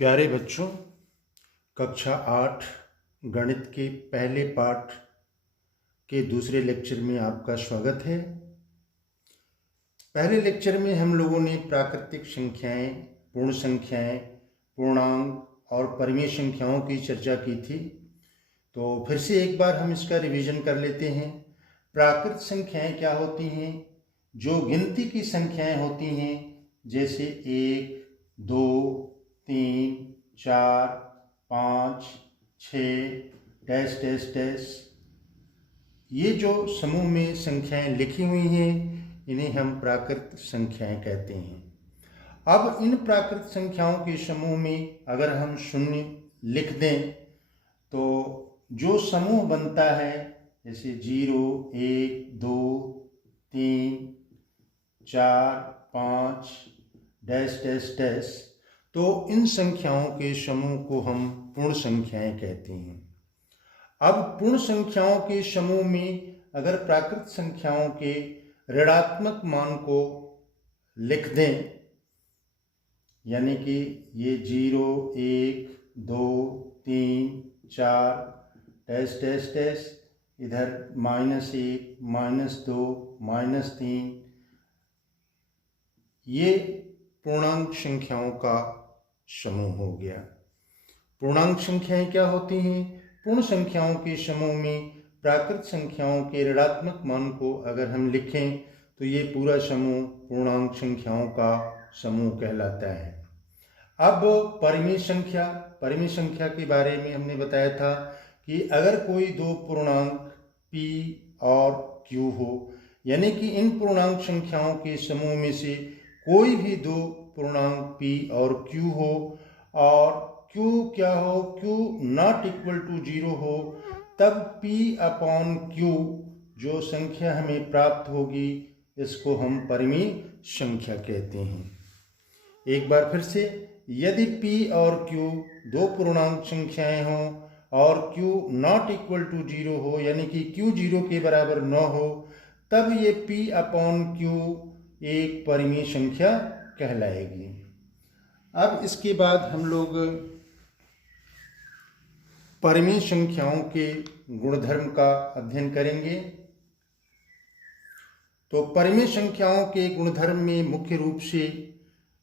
प्यारे बच्चों, कक्षा 8 गणित के पहले पाठ के दूसरे लेक्चर में आपका स्वागत है। पहले लेक्चर में हम लोगों ने प्राकृतिक संख्याएं, पूर्ण संख्याएं, पूर्णांक और परिमेय संख्याओं की चर्चा की थी। तो फिर से एक बार हम इसका रिवीजन कर लेते हैं। प्राकृतिक संख्याएं क्या होती हैं? जो गिनती की संख्याएं होती हैं, जैसे 1, 2, 3, 4, 5, 6, डैश डैश डैश, ये जो समूह में संख्याएं लिखी हुई हैं, इन्हें हम प्राकृत संख्याएं कहते हैं। अब इन प्राकृत संख्याओं के समूह में अगर हम शून्य लिख दें तो जो समूह बनता है, जैसे 0, 1, 2, 3, 4, 5, डैश डैश डैश, तो इन संख्याओं के समूह को हम पूर्ण संख्याएं कहते हैं। अब पूर्ण संख्याओं के समूह में अगर प्राकृत संख्याओं के ऋणात्मक मान को लिख दें, यानी कि ये 0, 1, 2, 3, 4, डैश डैश डैश, इधर -1, -2, -3, ये पूर्णांक संख्याओं का समूह हो गया। पूर्णांक संख्याएं क्या होती हैं? पूर्ण संख्याओं के समूह में प्राकृत संख्याओं के ऋणात्मक मान को अगर हम लिखें तो ये पूरा समूह पूर्णांक संख्याओं का समूह कहलाता है। अब परिमेय संख्या के बारे में हमने बताया था कि अगर कोई दो पूर्णांक p और q हो, यानी कि इन पूर्णांक संख्याओं के समूह में से कोई भी दो पूर्णांक p और q हो और q क्या हो, q नॉट इक्वल टू 0 हो, तब p/q जो संख्या हमें प्राप्त होगी, इसको हम परिमेय संख्या कहते हैं। एक बार फिर से, यदि p और q दो पूर्णांक संख्याएं हों और q नॉट इक्वल टू 0 हो, यानी कि q 0 के बराबर न हो, तब ये p/q एक परिमेय संख्या कहलाएगी। अब इसके बाद हम लोग परिमेय संख्याओं के गुणधर्म का अध्ययन करेंगे। तो परिमेय संख्याओं के गुणधर्म में मुख्य रूप से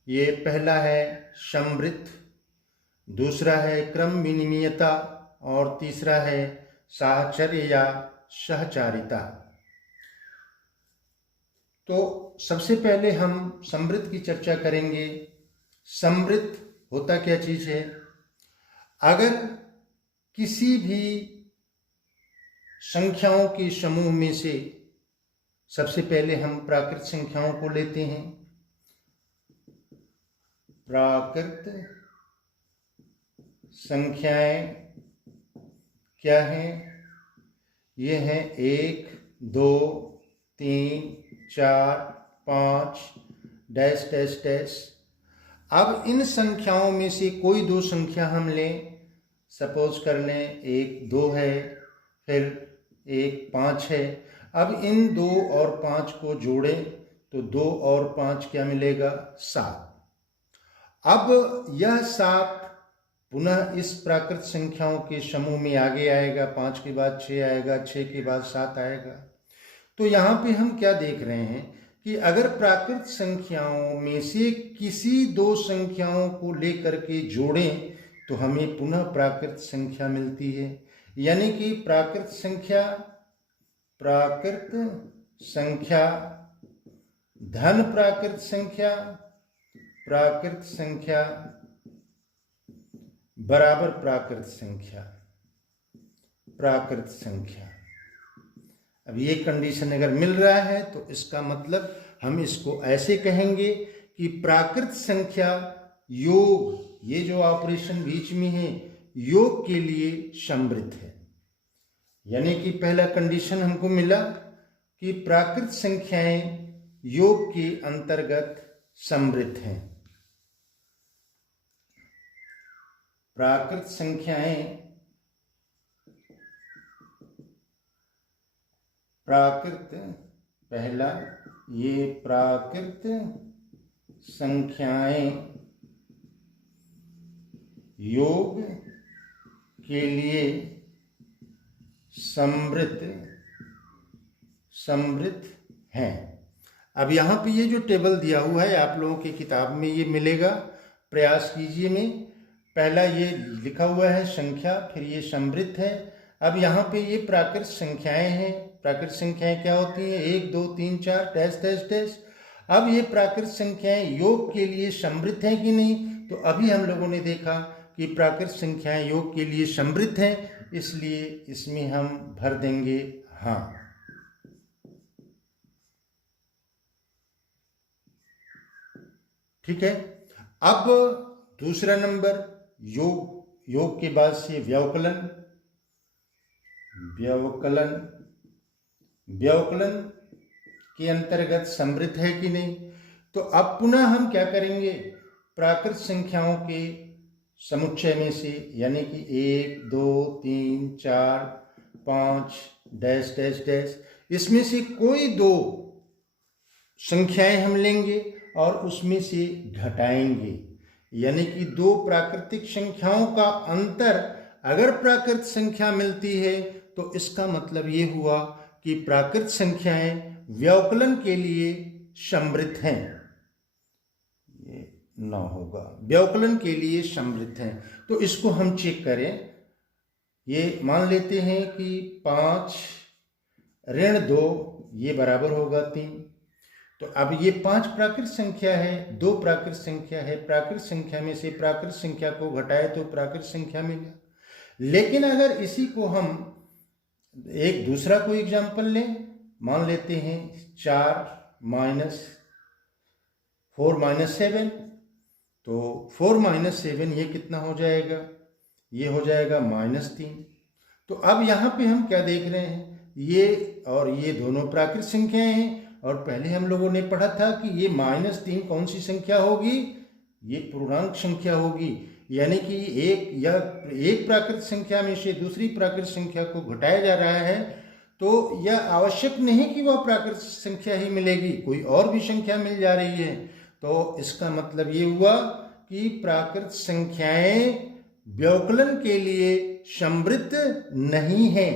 ये पहला है समवृत्त, दूसरा है क्रम विनिमयता और तीसरा है साहचर्य या सहचारिता। तो सबसे पहले हम समवृत्त की चर्चा करेंगे। समवृत्त होता क्या चीज है? अगर किसी भी संख्याओं के समूह में से सबसे पहले हम प्राकृत संख्याओं को लेते हैं। प्राकृत संख्याएं क्या हैं? ये हैं 1, 2, 3, 4, 5, डैश डैश डैश। अब इन संख्याओं में से कोई दो संख्या हम लें, सपोज कर लें 1 2 है, फिर 1 5 है। अब इन 2 और 5 को जोड़ें तो 2 और 5 क्या मिलेगा? 7। अब यह 7 पुनः इस प्राकृत संख्याओं के समूह में आगे आएगा, 5 के बाद 6 आएगा, 6 के बाद 7 आएगा। तो यहाँ पे हम क्या देख रहे हैं कि अगर प्राकृत संख्याओं में से किसी दो संख्याओं को लेकर के जोड़ें तो हमें पुनः प्राकृत संख्या मिलती है। यानी कि प्राकृत संख्या धन प्राकृत संख्या बराबर प्राकृत संख्या। अब ये कंडीशन अगर मिल रहा है तो इसका मतलब हम इसको ऐसे कहेंगे कि प्राकृत संख्या योग, ये जो ऑपरेशन बीच में है, योग के लिए समवृत्त है। यानी कि पहला कंडीशन हमको मिला कि प्राकृत संख्याएं योग के अंतर्गत समवृत्त हैं। प्राकृत संख्याएं पहला, ये प्राकृत संख्याएं योग के लिए समृद्ध हैं। अब यहाँ पे ये जो टेबल दिया हुआ है आप लोगों की किताब में ये मिलेगा, प्रयास कीजिए में। पहला ये लिखा हुआ है संख्या, फिर ये समृद्ध है। अब यहाँ पे ये प्राकृत संख्याएं हैं। प्राकृत संख्याएं क्या होती हैं? 1 2 3 4 डैश डैश डैश। अब ये प्राकृत संख्याएं योग के लिए समृद्ध हैं कि नहीं? तो अभी हम लोगों ने देखा कि प्राकृत संख्याएं योग के लिए समृद्ध हैं, इसलिए इसमें हम भर देंगे हाँ। ठीक है। अब दूसरा नंबर योग के बाद से व्यवकलन के अंतर्गत समृद्ध है कि नहीं? तो अब पुनः हम क्या करेंगे? प्राकृत संख्याओं के समुच्चय में से, यानी कि 1 2 3 4 5 डैश डैश डैश, इसमें से कोई 2 संख्याएं हम लेंगे और उसमें से घटाएंगे। यानी कि 2 प्राकृतिक संख्याओं का अंतर अगर प्राकृत संख्या मिलती है तो इसका मतलब ये हुआ कि प्राकृत संख्याएं व्यवकलन के लिए समृद्ध हैं। ये न होगा, व्यवकलन के लिए समृद्ध हैं। तो इसको हम चेक करें। ये मान लेते हैं कि 5 ऋण 2 ये बराबर होगा 3। तो अब ये 5 प्राकृत संख्या है, 2 प्राकृत संख्या है। प्राकृत संख्या में से प्राकृत संख्या को घटाए तो प्राकृत संख्या मिला। लेकिन अगर इसी को हम एक दूसरा कोई एग्जाम्पल लें, मान लेते हैं 4 4 7, तो 4 7 ये कितना हो जाएगा? ये हो जाएगा -3। तो अब यहाँ पे हम क्या देख रहे हैं? ये और ये दोनों प्राकृत संख्याएं हैं, और पहले हम लोगों ने पढ़ा था कि ये -3 कौन सी संख्या होगी? ये पूर्णांक संख्या होगी। यानी कि एक प्राकृत संख्या में से दूसरी प्राकृत संख्या को घटाया जा रहा है, तो यह आवश्यक नहीं कि वह प्राकृत संख्या ही मिलेगी, कोई और भी संख्या मिल जा रही है। तो इसका मतलब ये हुआ कि प्राकृत संख्याएं व्यवकलन के लिए समृद्ध नहीं है।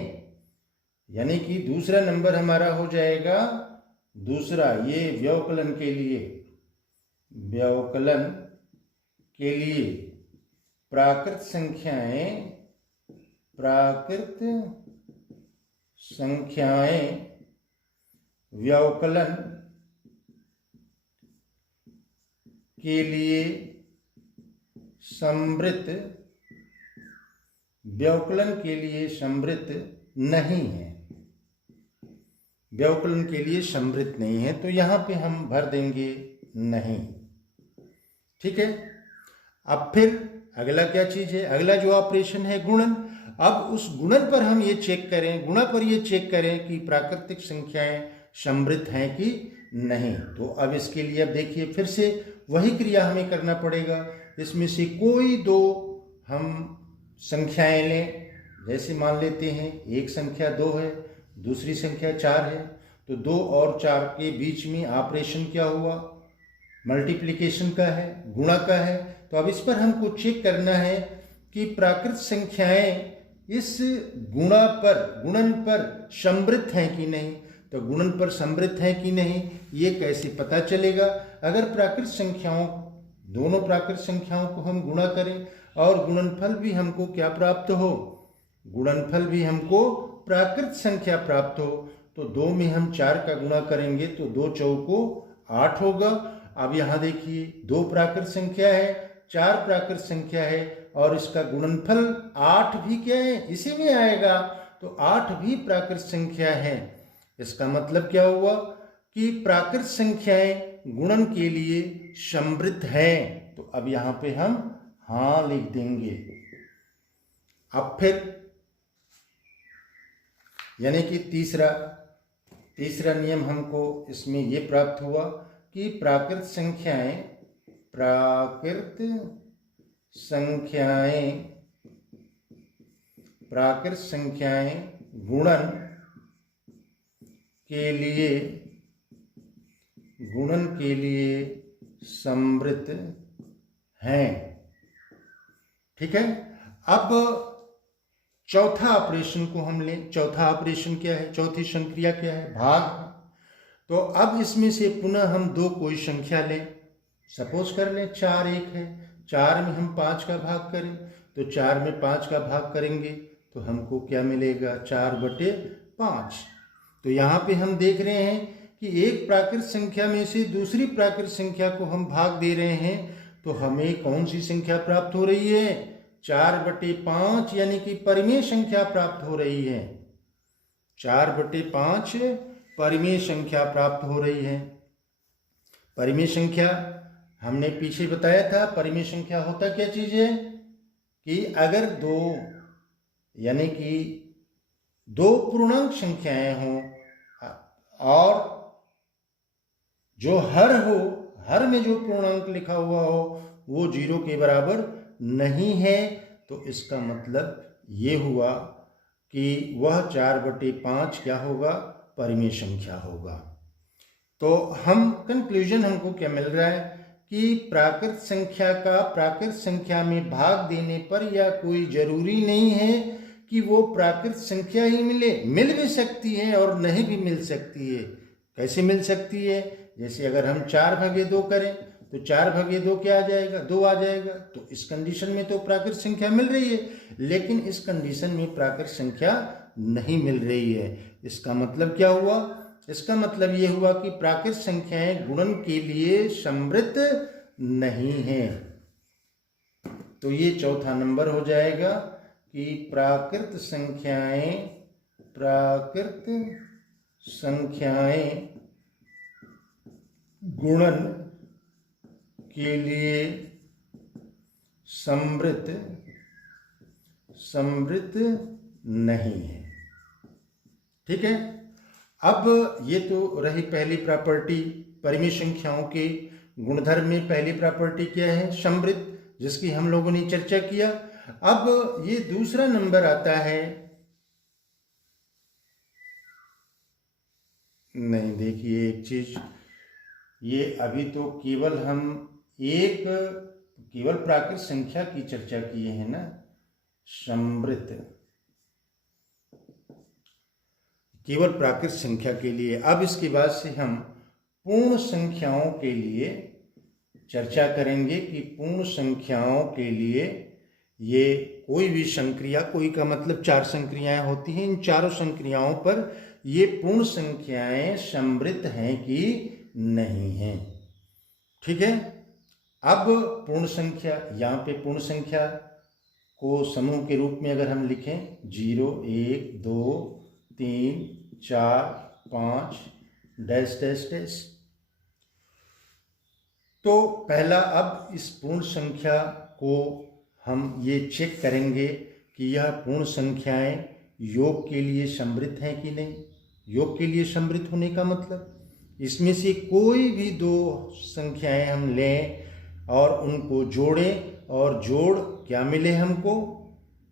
यानी कि दूसरा नंबर हमारा हो जाएगा दूसरा, ये व्यवकलन के लिए प्राकृत संख्याएं व्यवकलन के लिए समृद्ध नहीं है। व्यवकलन के लिए समृद्ध नहीं है, तो यहाँ पे हम भर देंगे नहीं। ठीक है। अब फिर अगला क्या चीज है? अगला जो ऑपरेशन है गुणन। अब उस गुणन पर हम ये चेक करें, गुणा पर ये चेक करें कि प्राकृतिक संख्याएं समृद्ध हैं कि नहीं। तो अब इसके लिए अब देखिए फिर से वही क्रिया हमें करना पड़ेगा। इसमें से कोई 2 हम संख्याएं लें। जैसे मान लेते हैं एक संख्या 2 है, दूसरी संख्या 4 है, तो 2 और 4 के बीच में ऑपरेशन क्या हुआ? मल्टीप्लिकेशन का है, गुणा का है। तो अब इस पर हमको चेक करना है कि प्राकृत संख्याएं इस गुणन पर समृद्ध हैं कि नहीं। तो गुणन पर समृद्ध हैं कि नहीं ये कैसे पता चलेगा? अगर दोनों प्राकृत संख्याओं को हम गुणा करें और गुणनफल भी हमको क्या प्राप्त हो? गुणनफल भी हमको प्राकृत संख्या प्राप्त हो। तो 2 में हम 4 का गुणा करेंगे तो 2 चौको 8 होगा। अब यहाँ देखिए 2 प्राकृत संख्या है, 4 प्राकृत संख्या है, और इसका गुणनफल 8 भी क्या है? इसी में आएगा। तो 8 भी प्राकृत संख्या है। इसका मतलब क्या हुआ कि प्राकृत संख्याएं गुणन के लिए समृद्ध हैं। तो अब यहाँ पे हम हाँ लिख देंगे। अब फिर यानी कि तीसरा नियम हमको इसमें ये प्राप्त हुआ कि प्राकृत संख्याएं गुणन के लिए समृद्ध हैं। ठीक है। अब चौथा ऑपरेशन को हम लें। चौथा ऑपरेशन क्या है, चौथी संक्रिया क्या है, भाग। तो अब इसमें से पुनः हम दो कोई संख्या लें। सपोज कर लें 4 1 है, 4 में हम 5 का भाग करें, तो 4 में 5 का भाग करेंगे तो हमको क्या मिलेगा, 4/5। तो यहाँ पे हम देख रहे हैं कि एक प्राकृत संख्या में से दूसरी प्राकृत संख्या को हम भाग दे रहे हैं, तो हमें कौन सी संख्या प्राप्त हो रही है, 4/5, यानी कि परिमेय संख्या प्राप्त हो रही है। 4/5 परिमेय संख्या प्राप्त हो रही है। परिमेय संख्या हमने पीछे बताया था, परिमेय संख्या होता क्या चीज है कि अगर दो, यानी कि दो पूर्णांक संख्याएं हों और जो हर हो, हर में जो पूर्णांक लिखा हुआ हो वो 0 के बराबर नहीं है, तो इसका मतलब ये हुआ कि वह 4/5 क्या होगा, परिमेय संख्या होगा। तो हम कंक्लूजन हमको क्या मिल रहा है कि प्राकृत संख्या का प्राकृत संख्या में भाग देने पर यह कोई जरूरी नहीं है कि वो प्राकृत संख्या ही मिले, मिल भी सकती है और नहीं भी मिल सकती है। कैसे मिल सकती है, जैसे अगर हम 4/2 करें तो 4/2 क्या आ जाएगा, 2 आ जाएगा। तो इस कंडीशन में तो प्राकृत संख्या मिल रही है, लेकिन इस कंडीशन में प्राकृत संख्या नहीं मिल रही है। इसका मतलब क्या हुआ, इसका मतलब ये हुआ कि प्राकृत संख्याएं गुणन के लिए समृद्ध नहीं है। तो ये चौथा नंबर हो जाएगा कि प्राकृत संख्याएं गुणन के लिए समृद्ध नहीं है। ठीक है। अब ये तो रही पहली प्रॉपर्टी, परिमेय संख्याओं के गुणधर्म में पहली प्रॉपर्टी क्या है, समृद्ध, जिसकी हम लोगों ने चर्चा किया। अब ये दूसरा नंबर आता है, नहीं देखिए एक चीज, ये अभी तो केवल प्राकृत संख्या की चर्चा किए हैं ना, समृद्ध केवल प्राकृत संख्या के लिए। अब इसके बाद से हम पूर्ण संख्याओं के लिए चर्चा करेंगे कि पूर्ण संख्याओं के लिए ये कोई भी संक्रिया, कोई का मतलब 4 संक्रियाएं होती हैं, इन चारों संक्रियाओं पर ये पूर्ण संख्याएं समृद्ध हैं कि नहीं हैं। ठीक है। अब पूर्ण संख्या, यहाँ पे पूर्ण संख्या को समूह के रूप में अगर हम लिखें 0 1 2 3 4 5 डैश डैश डैश, तो पहला, अब इस पूर्ण संख्या को हम ये चेक करेंगे कि यह पूर्ण संख्याएं योग के लिए समृद्ध हैं कि नहीं। योग के लिए समृद्ध होने का मतलब इसमें से कोई भी दो संख्याएं हम लें और उनको जोड़ें और जोड़ क्या मिले हमको,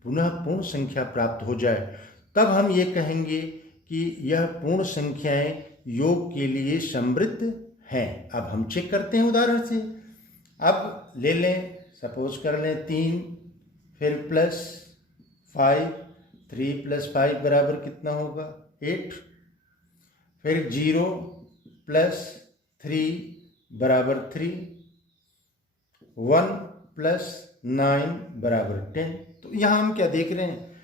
पुनः पूर्ण संख्या प्राप्त हो जाए, तब हम ये कहेंगे कि यह पूर्ण संख्याएं योग के लिए समृद्ध हैं। अब हम चेक करते हैं उदाहरण से। अब ले लें, सपोज कर लें 3, फिर +5, 3 + 5 बराबर कितना होगा, 8, फिर 0 + 3 बराबर 3, 1 + 9 बराबर 10। तो यहाँ हम क्या देख रहे हैं,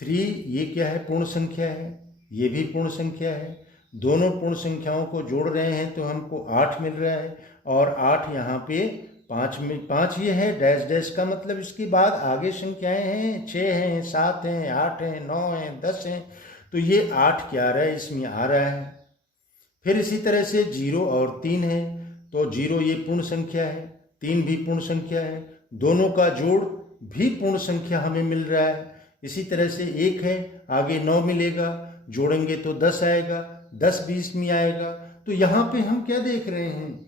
3 ये क्या है, पूर्ण संख्या है, ये भी पूर्ण संख्या है, दोनों पूर्ण संख्याओं को जोड़ रहे हैं तो हमको 8 मिल रहा है, और 8 यहाँ पे 5 ये है, डैश डैश का मतलब इसके बाद आगे संख्याएं हैं, 6 हैं, 7 हैं, 8 हैं, 9 हैं, 10 हैं, तो ये 8 क्या आ रहा है, इसमें आ रहा है। फिर इसी तरह से 0 और 3 है, तो 0 ये पूर्ण संख्या है, 3 भी पूर्ण संख्या है, दोनों का जोड़ भी पूर्ण संख्या हमें मिल रहा है। इसी तरह से 1 है, आगे 9 मिलेगा, जोड़ेंगे तो 10 आएगा, 10 20 में आएगा। तो यहाँ पे हम क्या देख रहे हैं,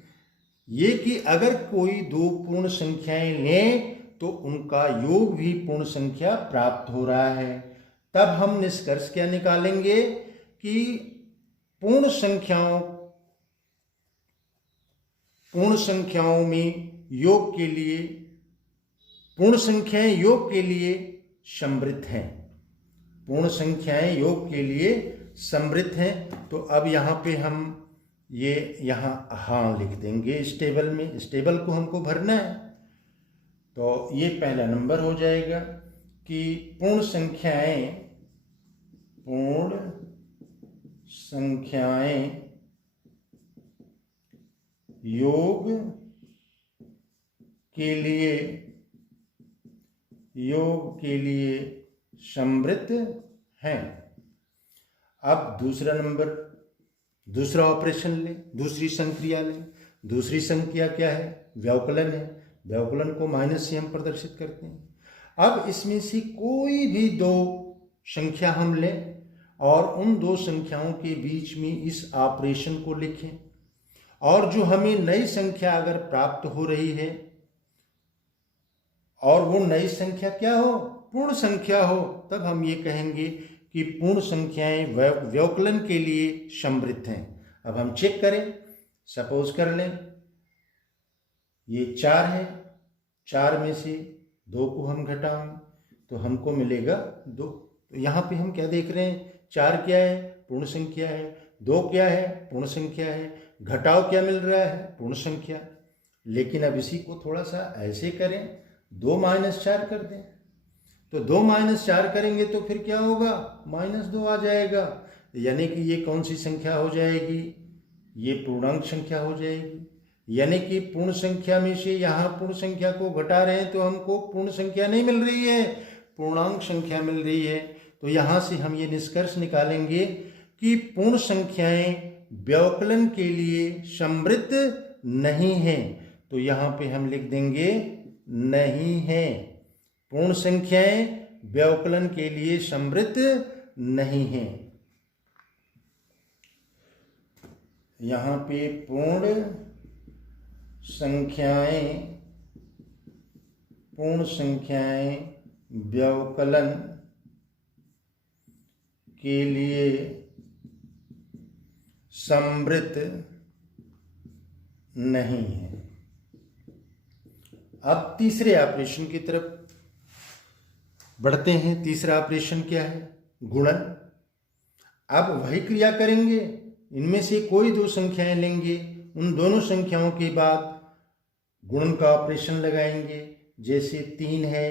ये कि अगर कोई दो पूर्ण संख्याएं लें तो उनका योग भी पूर्ण संख्या प्राप्त हो रहा है। तब हम निष्कर्ष क्या निकालेंगे कि पूर्ण संख्याओं में योग के लिए पूर्ण संख्याएं योग के लिए समृद्ध हैं, पूर्ण संख्याएं योग के लिए समृद्ध हैं। तो अब यहाँ पे हम ये यहाँ हाँ लिख देंगे इस टेबल में, इस टेबल को हमको भरना है। तो ये पहला नंबर हो जाएगा कि पूर्ण संख्याएं योग के लिए समृद्ध हैं। अब दूसरा नंबर, दूसरा ऑपरेशन लें, दूसरी संक्रिया लें। दूसरी संक्रिया क्या है? व्यवकलन है। व्यवकलन को माइनस से हम प्रदर्शित करते हैं। अब इसमें से कोई भी दो संख्या हम लें और उन दो संख्याओं के बीच में इस ऑपरेशन को लिखें, और जो हमें नई संख्या अगर प्राप्त हो रही है और वो नई संख्या क्या हो? पूर्ण संख्या हो, तब हम ये कहेंगे कि पूर्ण संख्याएं व्यवकलन के लिए समृद्ध हैं। अब हम चेक करें, सपोज कर लें ये 4 है, 4 में से 2 को हम घटाएं तो हमको मिलेगा 2। तो यहाँ पे हम क्या देख रहे हैं? 4 क्या है? पूर्ण संख्या है। 2 क्या है? पूर्ण संख्या है। घटाव क्या मिल रहा है? पूर्ण संख्या। लेकिन अब इसी को थोड़ा सा ऐसे करें, 2 - 4 कर दें। तो 2 - 4 करेंगे तो फिर क्या होगा? -2 आ जाएगा। यानी कि ये कौन सी संख्या हो जाएगी? ये पूर्णांक संख्या हो जाएगी। यानी कि पूर्ण संख्या में से यहाँ पूर्ण संख्या को घटा रहे हैं तो हमको पूर्ण संख्या नहीं मिल रही है, पूर्णांक संख्या मिल रही है। तो यहाँ से हम ये निष्कर्ष निकालेंगे कि पूर्ण संख्याएं व्यवकलन के लिए समृद्ध नहीं हैं। तो यहाँ पे हम लिख देंगे नहीं है, पूर्ण संख्याएं व्यवकलन के लिए समृद्ध नहीं हैं। यहाँ पे पूर्ण संख्याएं व्यवकलन के लिए समृद्ध नहीं है। अब तीसरे ऑपरेशन की तरफ बढ़ते हैं। तीसरा ऑपरेशन क्या है? गुणन। अब वही क्रिया करेंगे, इनमें से कोई दो संख्याएं लेंगे, उन दोनों संख्याओं के बाद गुणन का ऑपरेशन लगाएंगे। जैसे 3 है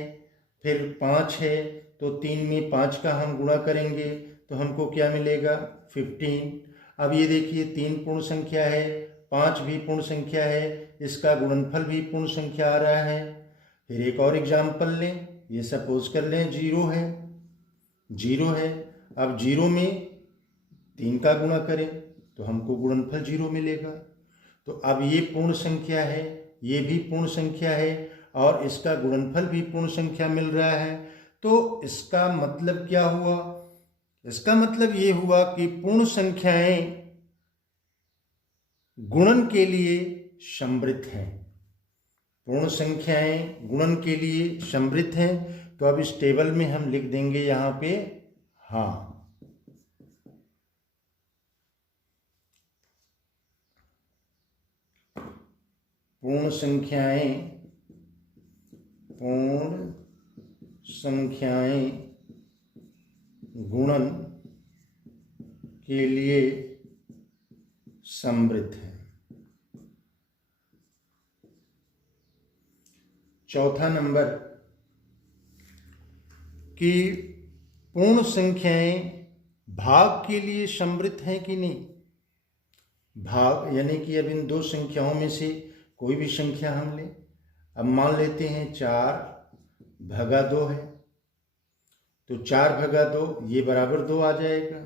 फिर 5 है, तो 3 में 5 का हम गुणा करेंगे तो हमको क्या मिलेगा? 15। अब ये देखिए 3 पूर्ण संख्या है, 5 भी पूर्ण संख्या है, इसका गुणनफल भी पूर्ण संख्या आ रहा है। फिर एक और एग्जाम्पल लें, ये सपोज कर लें 0 है, 0 है। अब 0 में 3 का गुणा करें तो हमको गुणनफल 0 मिलेगा। तो अब ये पूर्ण संख्या है, ये भी पूर्ण संख्या है और इसका गुणनफल भी पूर्ण संख्या मिल रहा है। तो इसका मतलब क्या हुआ? इसका मतलब ये हुआ कि पूर्ण संख्याएं गुणन के लिए समृद्ध हैं, पूर्ण संख्याएं गुणन के लिए समृद्ध हैं। तो अब इस टेबल में हम लिख देंगे यहाँ पे हाँ। पूर्ण संख्याएं गुणन के लिए समृद्ध है। चौथा नंबर कि पूर्ण संख्याएं भाग के लिए समृद्ध हैं कि नहीं। भाग यानी कि अब इन दो संख्याओं में से कोई भी संख्या हम लें। अब मान लेते हैं 4/2 है, तो 4/2 ये बराबर 2 आ जाएगा।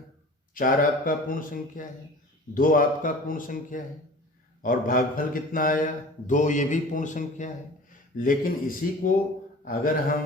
4 आपका पूर्ण संख्या है, 2 आपका पूर्ण संख्या है, और भागफल कितना आया? 2, ये भी पूर्ण संख्या है। लेकिन इसी को अगर हम